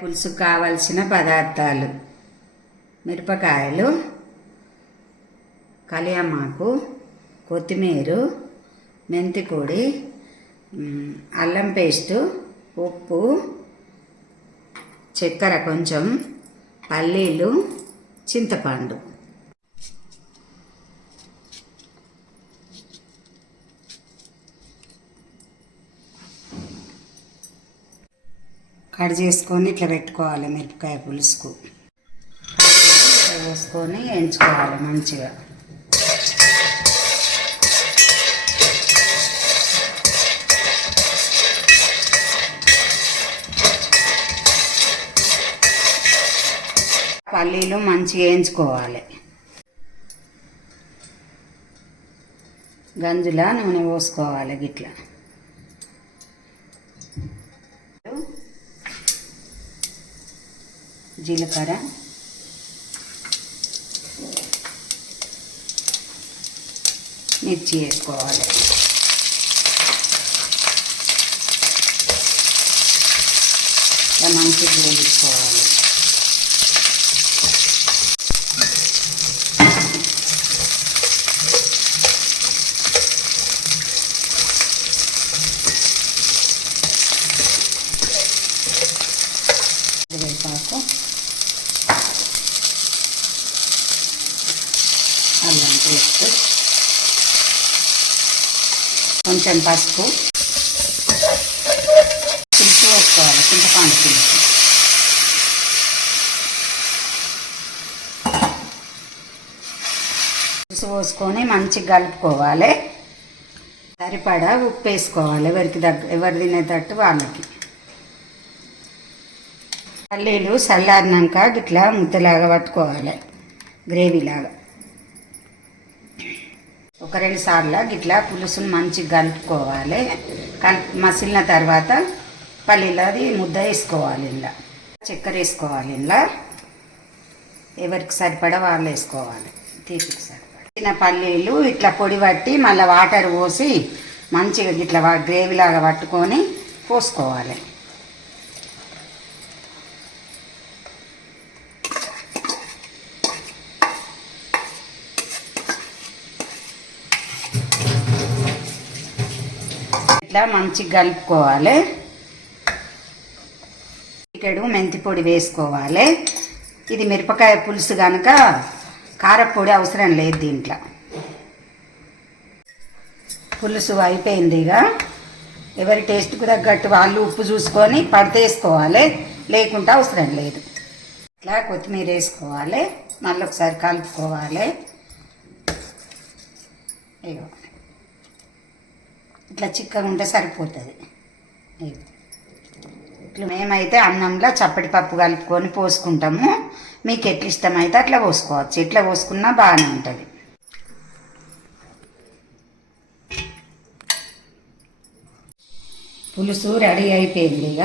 పులుసు కావలసిన పదార్థాలు: మిరపకాయలు, కలియమాకు, కొత్తిమీర, మెంతి పొడి, అల్లం పేస్టు, ఉప్పు, చక్కెర కొంచెం, పల్లీలు, చింతపండు. కట్ చేసుకొని ఇట్లా పెట్టుకోవాలి. మిరపకాయ పులుసుకు వేసుకొని వేయించుకోవాలి మంచిగా. పల్లీలు మంచిగా వేయించుకోవాలి. గంజుల నూనె పోసుకోవాలి గిట్లా. జీలకర్ర, మిర్చి వేసుకోవాలి. ఇలా మంచిగా గోలించుకోవాలి. వేపాకు, అల్లం పేస్ట్, కొంచెం పసుపు, పులుసు వేసుకోవాలి. చింతపండు పులుసు పోసుకొని మంచిగా కలుపుకోవాలి. సరిపడా ఉప్పు వేసుకోవాలి. ఎవరు తినేటట్టు వాళ్ళకి. పల్లీలు చల్లారినాక ఇట్లా ముద్దలాగా పట్టుకోవాలి, గ్రేవీలాగా. ఒక 2 సార్లు గిట్లా పులుసును మంచిగా కలుపుకోవాలి. మసిలిన తర్వాత పల్లీలు అది ముద్ద వేసుకోవాలి. ఇలా చక్కెర వేసుకోవాలి. ఇలా ఎవరికి సరిపడా వాళ్ళు వేసుకోవాలి. తీపికి సరిపడా చిన్న పల్లీలు ఇట్లా పొడి పట్టి మళ్ళీ వాటర్ పోసి మంచిగా ఇట్లా గ్రేవీలాగా పట్టుకొని పోసుకోవాలి. ఇట్లా మంచిగా కలుపుకోవాలి. చిటికెడు మెంతి పొడి వేసుకోవాలి. ఇది మిరపకాయ పులుసు కనుక కారపొడి అవసరం లేదు దీంట్లో. పులుసు అయిపోయిందిగా. ఎవరి టేస్ట్కు తగ్గట్టు వాళ్ళు ఉప్పు చూసుకొని పడితే వేసుకోవాలి, లేకుంటే అవసరం లేదు. ఇట్లా కొత్తిమీర వేసుకోవాలి. మళ్ళీ ఒకసారి కలుపుకోవాలి. ఇగో ఇట్లా చిక్కగా ఉంటే సరిపోతుంది. ఇట్లా మేమైతే అన్నంలో చప్పటి పప్పు కలుపుకొని పోసుకుంటాము. మీకు ఎట్లా ఇష్టమైతే అట్లా పోసుకోవచ్చు. ఇట్లా పోసుకున్నా బాగానే ఉంటుంది. పులుసు రెడీ అయిపోయింది. ఇక